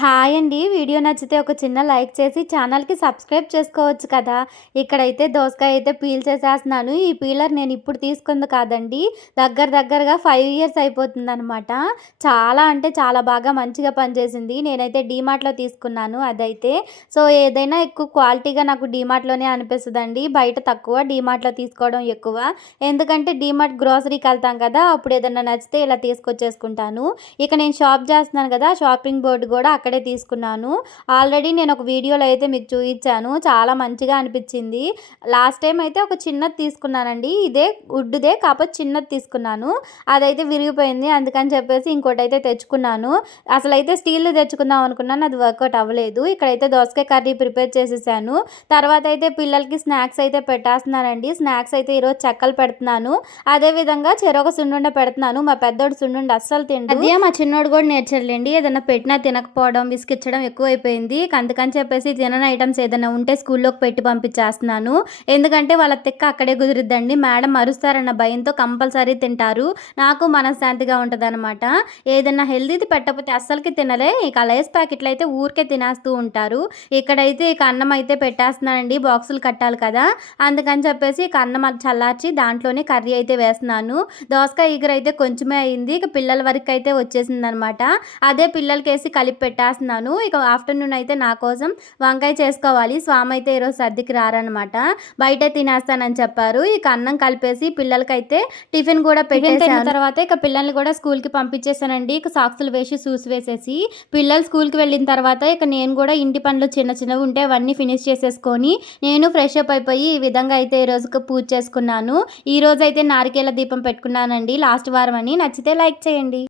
Hi అండి. Video నచ్చితే ఒక చిన్న లైక్ చేసి ఛానల్‌కి సబ్స్క్రైబ్ చేసుకోవచ్చు కదా! ఇక్కడైతే దోసకాయ అయితే పీల్ చేసేస్తున్నాను. ఈ పీలర్ నేను ఇప్పుడు తీసుకుంది కాదండి. దగ్గరగా 5 ఇయర్స్ అయిపోతుందనమాట. చాలా అంటే చాలా బాగా మంచిగా పనిచేసింది. నేనైతే డీమార్ట్‌లో తీసుకున్నాను అదైతే. సో, ఏదైనా ఎక్కువ క్వాలిటీగా నాకు డీమార్ట్‌లోనే అనిపిస్తదండి. బయట తక్కువ, డీమార్ట్‌లో తీసుకోవడం ఎక్కువ. ఎందుకంటే డీమార్ట్ గ్రోసరీకెళ్తాం కదా! అప్పుడు ఏదన్నా నచ్చితే ఇలా తీసుకొచ్చేసుకుంటాను. ఇక నేను షాప్ చేస్తున్నాను కదా! షాపింగ్ బోర్డ్ కూడా అక్కడే తీసుకున్నాను. ఆల్రెడీ నేను ఒక వీడియోలో అయితే మీకు చూయించాను. చాలా మంచిగా అనిపించింది. లాస్ట్ టైమ్ అయితే ఒక చిన్నది తీసుకున్నానండి. ఇదే వుడ్‌దే కాకపోతే చిన్నది తీసుకున్నాను. అదైతే విరిగిపోయింది. అందుకని చెప్పేసి ఇంకోటైతే తెచ్చుకున్నాను. అసలైతే స్టీల్‌ది తెచ్చుకుందాం అనుకున్నాను. అది వర్కౌట్ అవ్వలేదు. ఇక్కడైతే దోసకాయ కర్రీ ప్రిపేర్ చేసేసాను. తర్వాత అయితే పిల్లలకి స్నాక్స్ అయితే పెట్టేస్తున్నానండి. స్నాక్స్ అయితే ఈరోజు చెక్కలు పెడుతున్నాను. అదే విధంగా చెరొక సున్నుండ పెడుతున్నాను. మా పెద్దోడు సున్నుండ అస్సలు తినడు. అదే మా చిన్నోడు కూడా నేర్చాడులెండి. ఏదైనా పెట్టినా తినకపోవడం, విసిగిచ్చడం ఎక్కువైపోయింది. అందుకని చెప్పేసి తినని ఐటమ్స్ ఏదైనా ఉంటే స్కూల్లోకి పెట్టి పంపించేస్తున్నాను. ఎందుకంటే వాళ్ళ తిక్క అక్కడే కుదిరిద్దండి. మేడం అరుస్తారన్న భయంతో కంపల్సరీ తింటారు. నాకు మనశ్శాంతిగా ఉంటదనమాట. ఏదైనా హెల్తీది పెట్టకపోతే అస్సలకి తినలే. ఇక లేస్ ప్యాకెట్లు అయితే ఊరికే తినేస్తూ ఉంటారు. ఇక్కడైతే ఇక అన్నం అయితే పెట్టేస్తున్నానండి. బాక్సులు కట్టాలి కదా! అందుకని చెప్పేసి ఇక అన్నం అది చల్లార్చి దాంట్లోనే కర్రీ అయితే వేస్తున్నాను. దోసకాయ ఇగురైతే కొంచెమే అయింది. ఇక పిల్లల వరకు అయితే వచ్చేసిందనమాట. అదే పిల్లలకేసి కలిపి పెట్టేస్తున్నాను. ఇక ఆఫ్టర్‌నూన్ అయితే నా కోసం వంకాయ చేసుకోవాలి. స్వామి అయితే ఈరోజు సద్దికి రారనమాట. బయటే తినేస్తానని చెప్పారు. ఇక అన్నం కలిపేసి పిల్లలకైతే టిఫిన్ కూడా పెట్టేసాను. తర్వాత ఇక పిల్లల్ని కూడా స్కూల్‌కి పంపించేసానండి. ఇక సాక్సులు వేసి షూస్ వేసేసి పిల్లలు స్కూల్‌కి వెళ్ళిన తర్వాత ఇక నేను కూడా ఇంటి పనులు చిన్నవి ఉంటే అవన్నీ ఫినిష్ చేసేసుకొని నేను ఫ్రెష్ అప్ అయిపోయి ఈ విధంగా అయితే ఈ రోజుకి పూజ చేసుకున్నాను. ఈ రోజైతే నారికేల దీపం పెట్టుకున్నానండి లాస్ట్ వారం అని. నచ్చితే లైక్ చేయండి.